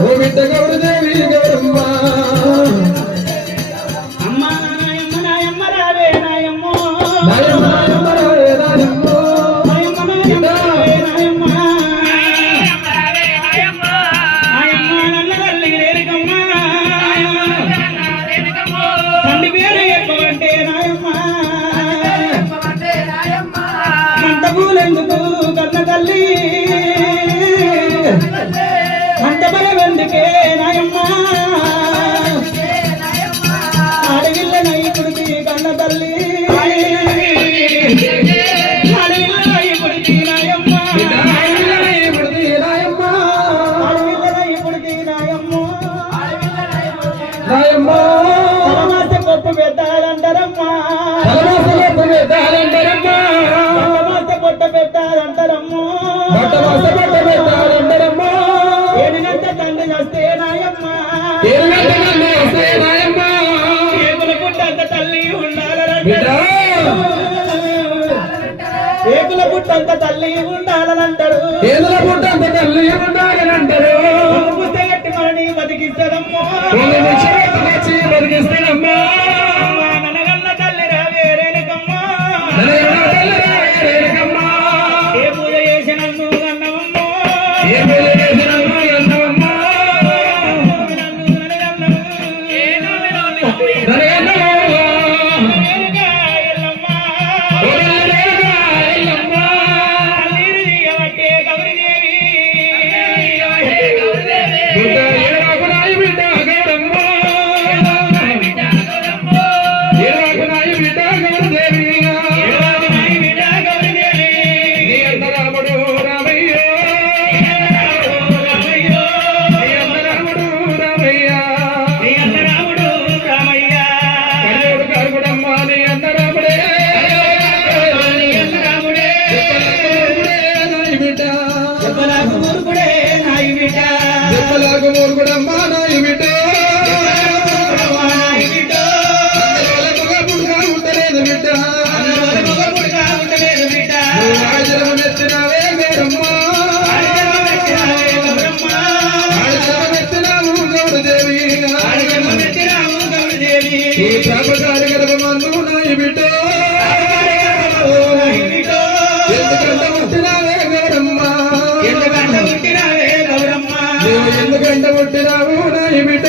ఓ బిడ్డ గౌరదేవి గౌరమ్మ కన్న తల్లి అంత బలవందుకే నాయమ్మ అడవిల్ల నైపుడికి కన్న తల్లి అడవిల్ల నైపుడికి నాయమ్మ అడవిల్ల నైపుడికి నాయమ్మ పరమాస కొట్టు పెట్టాలంటారమ్మా ఏడినంత తండ్రి వస్తే నాయమ్మ ఏకుల పుట్టంత తల్లి ఏకుల పుట్టంత తల్లి ఉండాలనంటారు పుస్తగట్టి మరణి బతికిస్తారమ్మా ననగల్ల తల్లి రావేరేనకమ్మా ఏ పూజ చేసిన నువ్వు అన్నవమ్మో ఎందుకంటే పుట్టినావు నాయ బిడ్డ